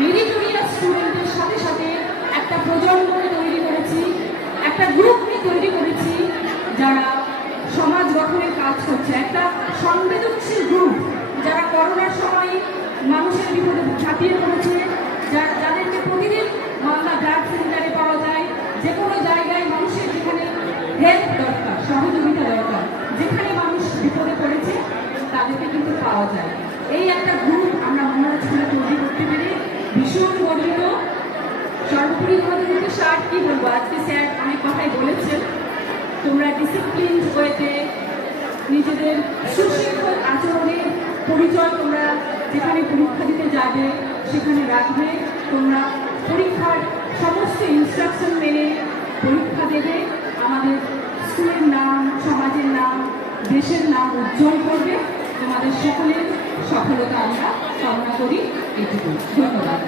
Meritorious স্টুডেন্টদের সাথে সাথে একটা প্রজন্মকে তৈরি করেছি, একটা গ্রুপকে তৈরি করেছি যারা সমাজ গঠনের কাজ করছে, একটা সংবেদনশীল গ্রুপ যারা করোনার সময় মানুষের বিপদে ঝাঁপিয়ে পড়েছে, যাদেরকে প্রতিদিন মালদা ব্লাড সেন্টারে পাওয়া যায়, যে কোনো জায়গায় মানুষের যেখানে হেল্প দরকার, সহযোগিতা দরকার, যেখানে মানুষ বিপদে পড়েছে তাদেরকে কিন্তু পাওয়া যায়। এই একটা গ্রুপ আমরা মনোরোজ স্কুলে তৈরি করতে পেরে ভীষণ গর্বিত। সর্বোপরি তোমাদের উদ্দেশ্যে আর কি বলবো, আজকে স্যার অনেক কথাই বলেছেন, তোমরা ডিসিপ্লিন ওয়েতে নিজেদের সুশৃঙ্খল আচরণের পরিচয় তোমরা যেখানে পরীক্ষা দিতে যাবে সেখানে রাখবে, তোমরা পরীক্ষার সমস্ত ইনস্ট্রাকশন মেনে পরীক্ষা দেবে, আমাদের স্কুলের নাম, সমাজের নাম, দেশের নাম উজ্জ্বল করবে। তোমাদের সকলের সফলতা আমরা কামনা করি। এটুকু। ধন্যবাদ।